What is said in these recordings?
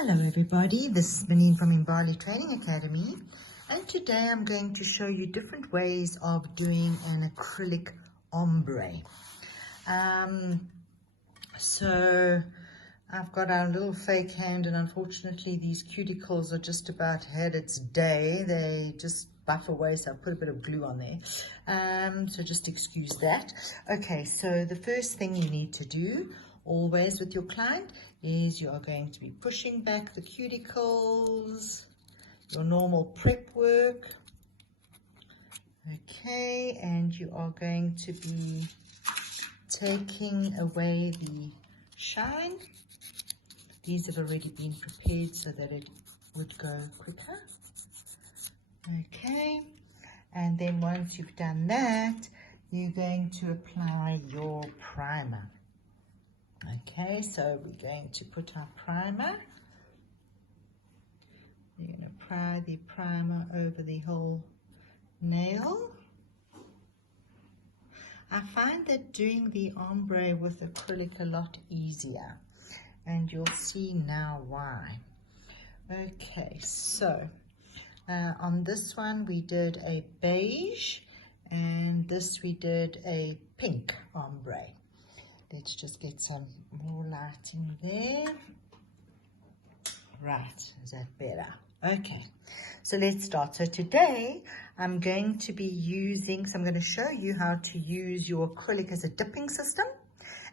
Hello everybody, this is Manine from Mbali Training Academy, and today I'm going to show you different ways of doing an acrylic ombre. So I've got our little fake hand, and unfortunately these cuticles are just about had its day. They just buff away, so I put a bit of glue on there. So just excuse that. Okay, so the first thing you need to do always with your client is you are going to be pushing back the cuticles, your normal prep work. Okay, and you are going to be taking away the shine. These have already been prepared so that it would go quicker. Okay, and then once you've done that, you're going to apply your primer. Okay, so we're going to put our primer. We're going to apply the primer over the whole nail. I find that doing the ombre with acrylic a lot easier, and you'll see now why. Okay, so on this one we did a beige, and this we did a pink ombre. Let's just get some more lighting there. Right, is that better? Okay, so let's start. So today I'm going to show you how to use your acrylic as a dipping system,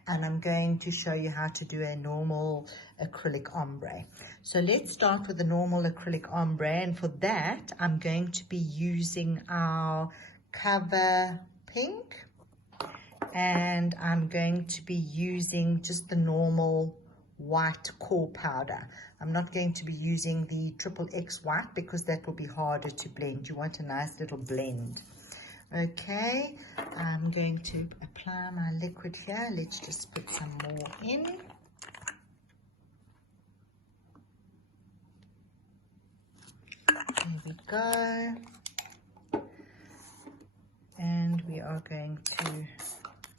and I'm going to show you how to do a normal acrylic ombre. So let's start with the normal acrylic ombre, and for that I'm going to be using our cover pink, and I'm going to be using just the normal white core powder. I'm not going to be using the XXX white because that will be harder to blend. You want a nice little blend. Okay, I'm going to apply my liquid here. Let's just put some more in. There we go. And we are going to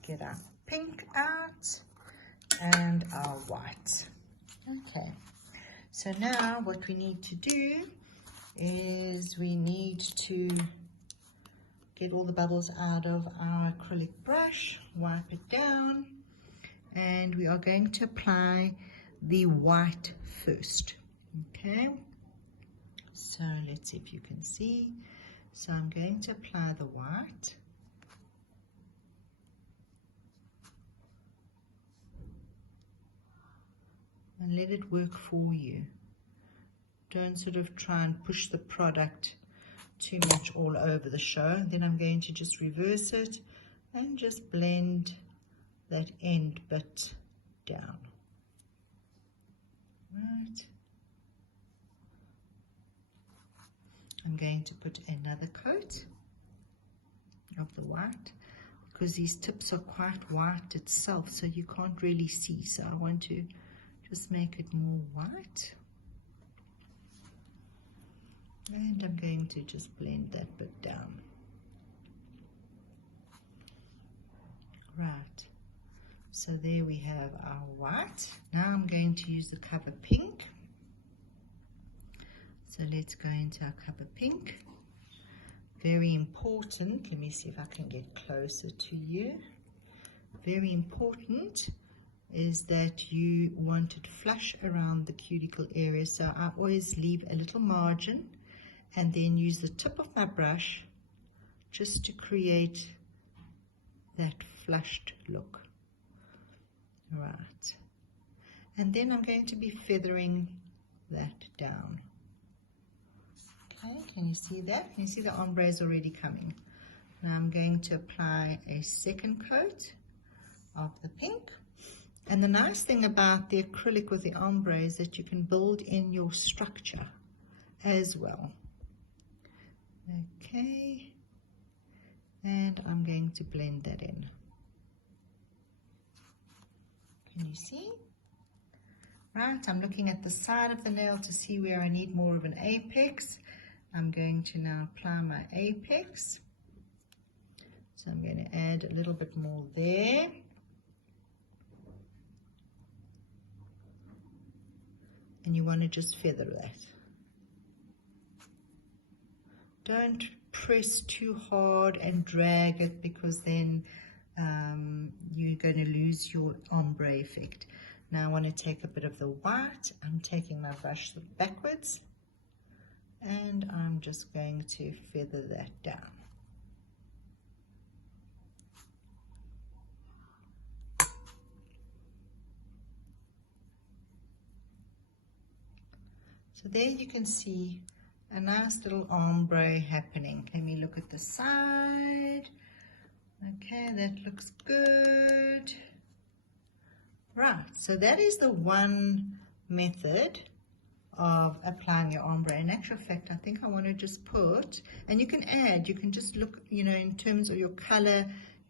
get our pink out and our white. Okay, so now what we need to do is we need to get all the bubbles out of our acrylic brush, wipe it down, and we are going to apply the white first. Okay, so let's see if you can see. So I'm going to apply the white. And let it work for you. Don't sort of try and push the product too much all over the show. Then I'm going to just reverse it and just blend that end bit down. Right. I'm going to put another coat of the white because these tips are quite white itself, so you can't really see. So I want to just make it more white. And I'm going to just blend that bit down. Right. So there we have our white. Now I'm going to use the cover pink. So let's go into our cover pink. Very important. Let me see if I can get closer to you. Very important is that you want it flush around the cuticle area. So I always leave a little margin and then use the tip of my brush just to create that flushed look. Right. And then I'm going to be feathering that down. Okay, can you see that? Can you see the ombre is already coming? Now I'm going to apply a second coat of the pink. And the nice thing about the acrylic with the ombre is that you can build in your structure as well. Okay, and I'm going to blend that in. Can you see? Right, I'm looking at the side of the nail to see where I need more of an apex. I'm going to now apply my apex. So I'm going to add a little bit more there. and you want to just feather that. Don't press too hard and drag it, because then you're going to lose your ombre effect. Now I want to take a bit of the white. I'm taking my brush backwards, and I'm just going to feather that down. So there you can see a nice little ombre happening. Let me look at the side. Okay, that looks good. Right, so that is the one method of applying your ombre. In actual fact, I think I want to just put, and you can add, you can just look, you know, in terms of your color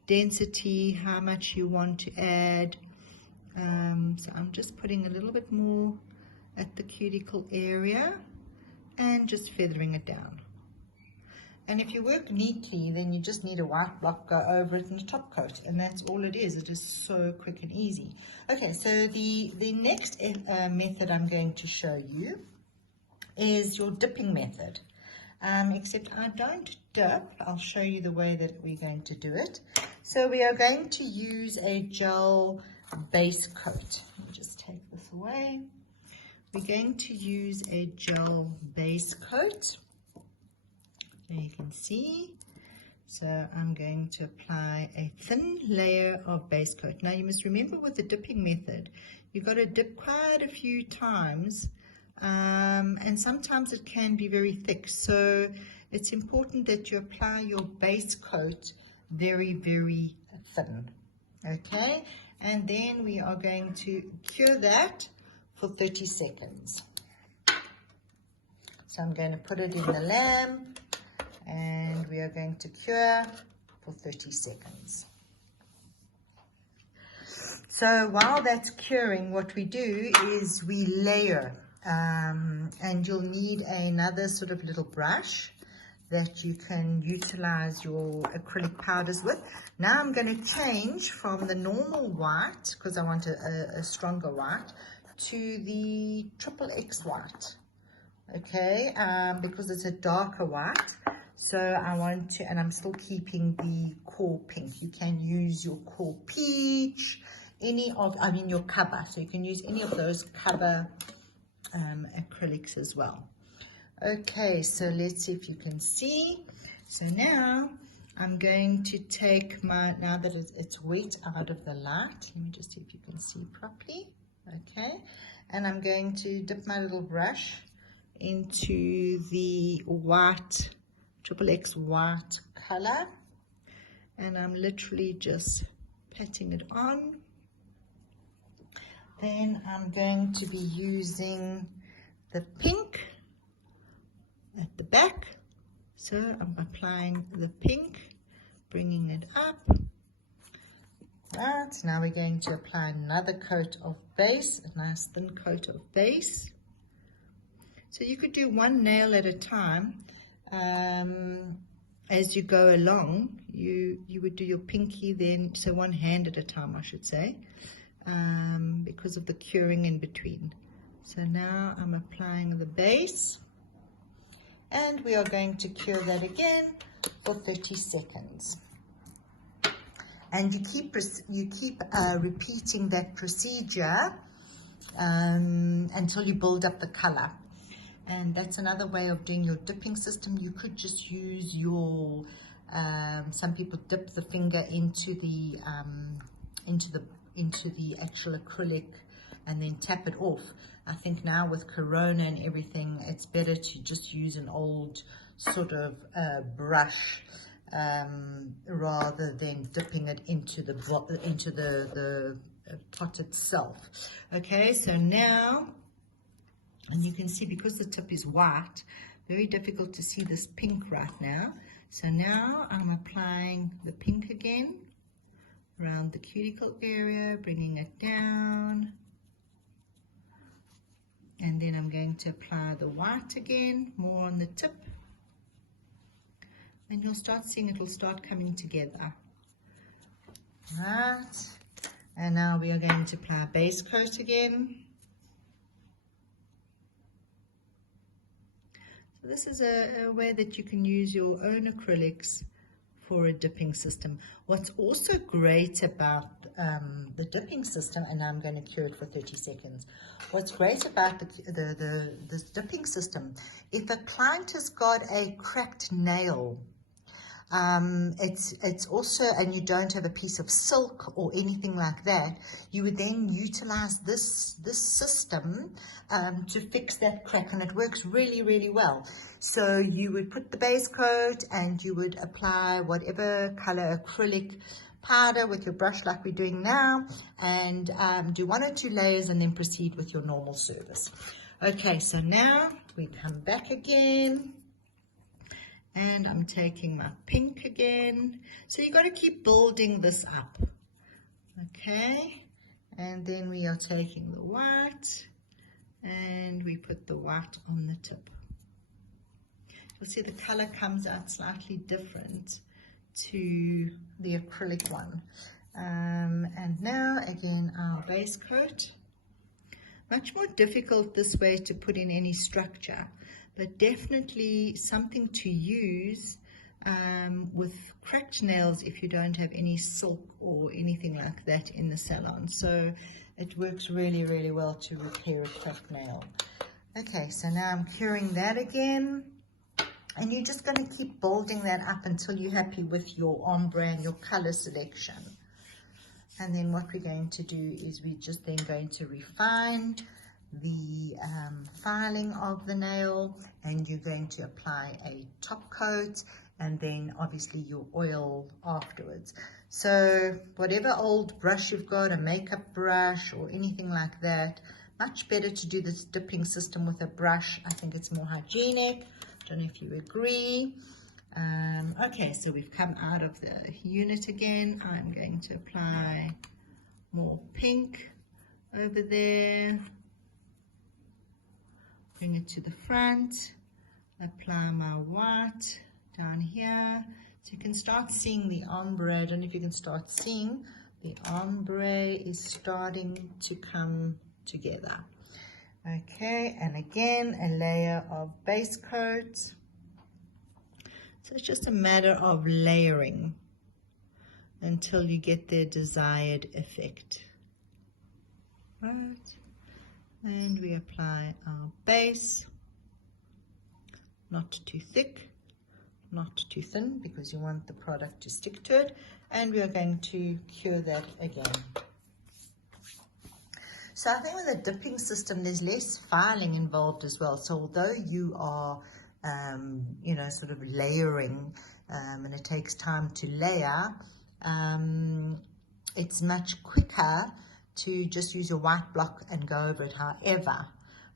density, how much you want to add. So I'm just putting a little bit more at the cuticle area and just feathering it down. And if you work neatly, then you just need a white block, go over it in a top coat, and that's all it is. It is so quick and easy. Okay, so the next method I'm going to show you is your dipping method. Except I don't dip. I'll show you the way that we're going to do it. So we are going to use a gel base coat. Let me just take this away. We're going to use a gel base coat. There you can see. So I'm going to apply a thin layer of base coat. Now you must remember with the dipping method, you've got to dip quite a few times, and sometimes it can be very thick. So it's important that you apply your base coat very, very thin. Okay, and then we are going to cure that for 30 seconds. So I'm going to put it in the lamp, and we are going to cure for 30 seconds. So while that's curing, what we do is we layer, and you'll need another sort of little brush that you can utilize your acrylic powders with. Now I'm going to change from the normal white, because I want a stronger white, to the XXX white, okay, because it's a darker white. So I want to, and I'm still keeping the core pink. You can use your core peach, your cover. So you can use any of those cover acrylics as well. Okay, so let's see if you can see. So now I'm going to take now that it's wet out of the light, let me just see if you can see properly. Okay, and I'm going to dip my little brush into the white, XXX white color, and I'm literally just patting it on. Then I'm going to be using the pink at the back. So I'm applying the pink, bringing it up. Right, now we're going to apply another coat of base, a nice thin coat of base. So you could do one nail at a time. As you go along, you would do your pinky then, so one hand at a time I should say, because of the curing in between. So now I'm applying the base, and we are going to cure that again for 30 seconds. And you keep repeating that procedure until you build up the color. And that's another way of doing your dipping system. You could just use your, some people dip the finger into the actual acrylic and then tap it off. I think now with Corona and everything, it's better to just use an old sort of brush rather than dipping it into the pot itself. Okay, so now, and you can see because the tip is white, very difficult to see this pink right now. So now I'm applying the pink again around the cuticle area, bringing it down. And then I'm going to apply the white again, more on the tip. And you'll start seeing it will start coming together. Right. And now we are going to apply a base coat again. So this is a way that you can use your own acrylics for a dipping system. What's also great about the dipping system, and I'm going to cure it for 30 seconds. What's great about this dipping system, if a client has got a cracked nail, it's also, and you don't have a piece of silk or anything like that, you would then utilize this system to fix that crack, and it works really, really well. So you would put the base coat and you would apply whatever color acrylic powder with your brush like we're doing now, and do 1 or 2 layers and then proceed with your normal service. Okay, so now we come back again. And I'm taking my pink again. So you've got to keep building this up. Okay. And then we are taking the white and we put the white on the tip. You'll see the color comes out slightly different to the acrylic one. And now again our base coat. Much more difficult this way to put in any structure, but definitely something to use with cracked nails if you don't have any silk or anything like that in the salon. So it works really, really well to repair a cracked nail. Okay, so now I'm curing that again. And you're just going to keep building that up until you're happy with your ombre and your color selection. And then what we're going to do is we're just then going to refine the filing of the nail, and you're going to apply a top coat and then obviously your oil afterwards. So whatever old brush you've got, a makeup brush or anything like that, much better to do this dipping system with a brush. I think it's more hygienic. Don't know if you agree. Okay, so we've come out of the unit again. I'm going to apply more pink over there. Bring it to the front. Apply my white down here. So you can start seeing the ombre. I don't know if you can start seeing the ombre is starting to come together. Okay, and again, a layer of base coat. So it's just a matter of layering until you get the desired effect. Right, and we apply our base, not too thick, not too thin, because you want the product to stick to it, and we are going to cure that again. So I think with a dipping system, there's less filing involved as well. So although you are, you know, sort of layering, and it takes time to layer, it's much quicker to just use your white block and go over it. However,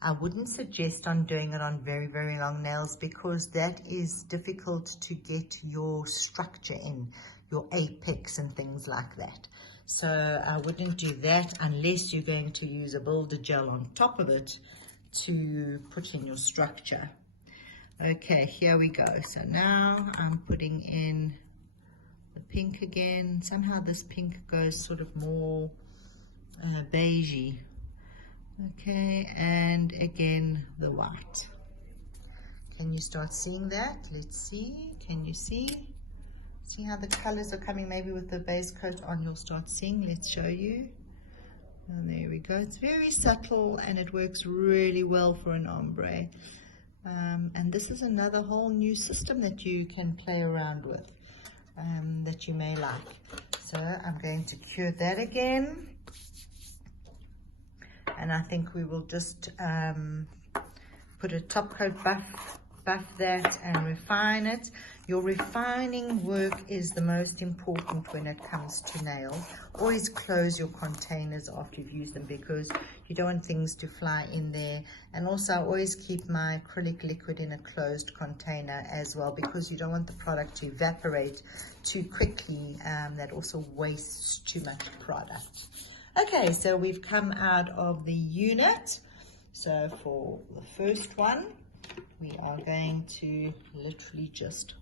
I wouldn't suggest on doing it on very, very long nails, because that is difficult to get your structure in, your apex and things like that. So I wouldn't do that unless you're going to use a builder gel on top of it to put in your structure. Okay, here we go. So now I'm putting in the pink again. Somehow this pink goes sort of more beigey. Okay, and again the white. Can you start seeing that? Let's see. Can you see? See how the colors are coming? Maybe with the base coat on you'll start seeing. Let's show you. And there we go. It's very subtle and it works really well for an ombre. And this is another whole new system that you can play around with, that you may like. So I'm going to cure that again. And I think we will just put a top coat, buff that and refine it. Your refining work is the most important when it comes to nails. Always close your containers after you've used them, because you don't want things to fly in there. And also I always keep my acrylic liquid in a closed container as well, because you don't want the product to evaporate too quickly. That also wastes too much product. Okay, so we've come out of the unit. So for the first one, we are going to literally just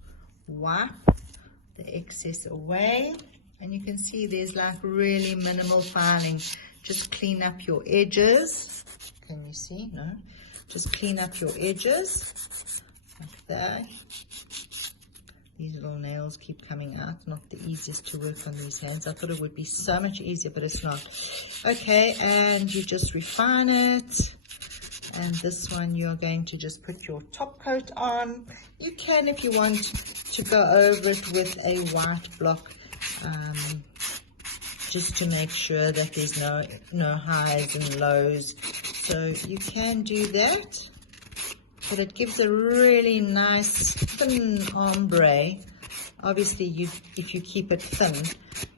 wipe the excess away. And you can see there's like really minimal filing. Just clean up your edges. Can you see? No? Just clean up your edges. that. These little nails keep coming out. Not the easiest to work on these hands. I thought it would be so much easier, but it's not. Okay, and you just refine it. And this one you're going to just put your top coat on. You can, if you want, to go over it with a white block, just to make sure that there's no highs and lows. So you can do that. But it gives a really nice thin ombre. Obviously, if you keep it thin,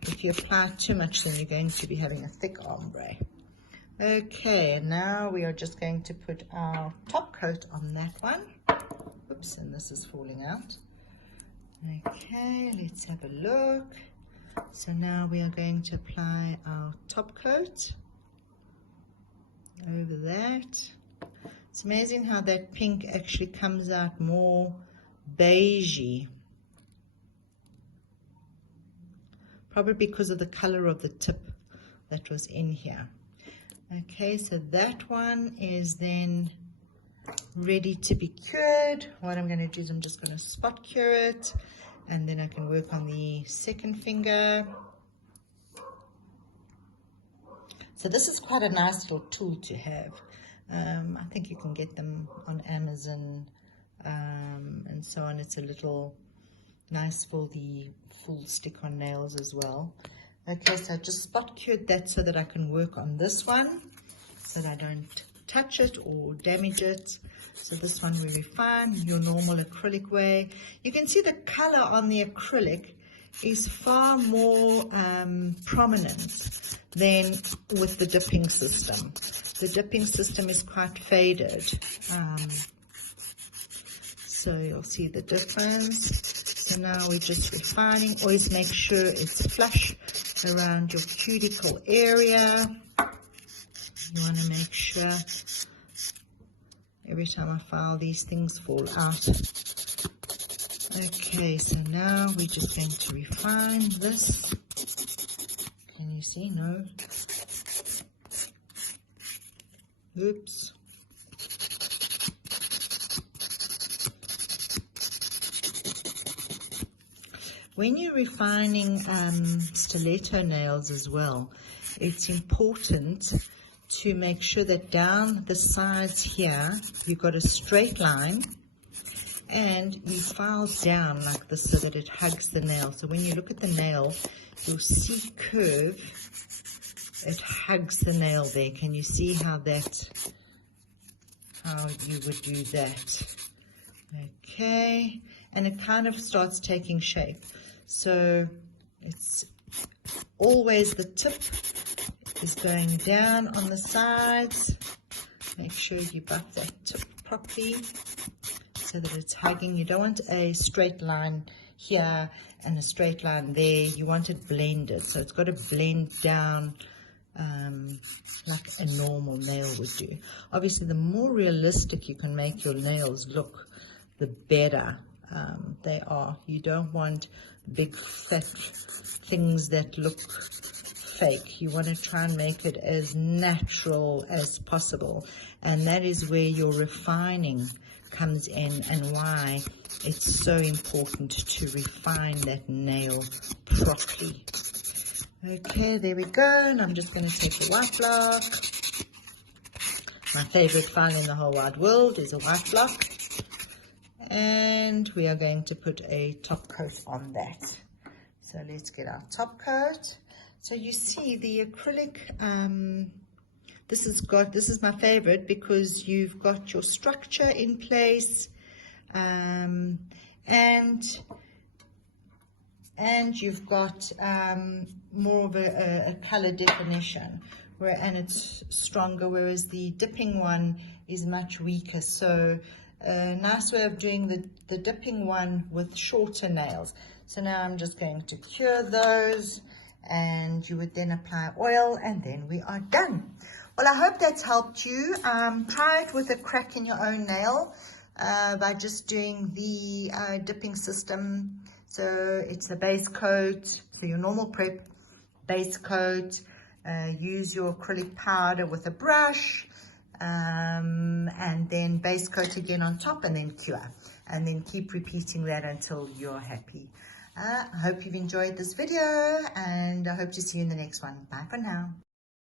if you apply too much, then you're going to be having a thick ombre. Okay, and now we are just going to put our top coat on that one. Oops, and this is falling out. Okay, let's have a look. So now we are going to apply our top coat over that. It's amazing how that pink actually comes out more beigey. Probably because of the color of the tip that was in here. Okay, so that one is then ready to be cured. What I'm going to do is I'm just going to spot cure it, and then I can work on the second finger. So this is quite a nice little tool to have. I think you can get them on Amazon and so on. It's a little nice for the full stick-on nails as well. Okay, so I just spot cured that so that I can work on this one, so that I don't touch it or damage it. So this one we refine your normal acrylic way. You can see the color on the acrylic is far more prominent than with the dipping system. The dipping system is quite faded. So you'll see the difference. So now we're just refining. Always make sure it's flush around your cuticle area. You want to make sure every time I file these things fall out. Okay, so now we're just going to refine this. Can you see? No. Oops. When you're refining stiletto nails as well, it's important to make sure that down the sides here, you've got a straight line, and you file down like this so that it hugs the nail. So when you look at the nail, you'll see curve. It hugs the nail there. Can you see how you would do that? Okay, and it kind of starts taking shape. So it's always the tip is going down on the sides. Make sure you buff that tip properly so that it's hugging. You don't want a straight line here and a straight line there. You want it blended, so it's got to blend down like a normal nail would do. Obviously, the more realistic you can make your nails look, the better they are. You don't want big fat things that look fake. You want to try and make it as natural as possible, and that is where your refining comes in, and why it's so important to refine that nail properly. Okay, there we go, and I'm just going to take a white block. My favorite file in the whole wide world is a white block, and we are going to put a top coat on that. So let's get our top coat. So you see the acrylic, this is my favorite because you've got your structure in place, and you've got more of a color definition, and it's stronger, whereas the dipping one is much weaker. So a nice way of doing the dipping one with shorter nails. So now I'm just going to cure those, and you would then apply oil, and then we are done. Well, I hope that's helped you. Try it with a crack in your own nail by just doing the dipping system. So it's the base coat, so your normal prep base coat. Use your acrylic powder with a brush. and then base coat again on top, and then cure. And then keep repeating that until you're happy. I hope you've enjoyed this video, and I hope to see you in the next one. Bye for now.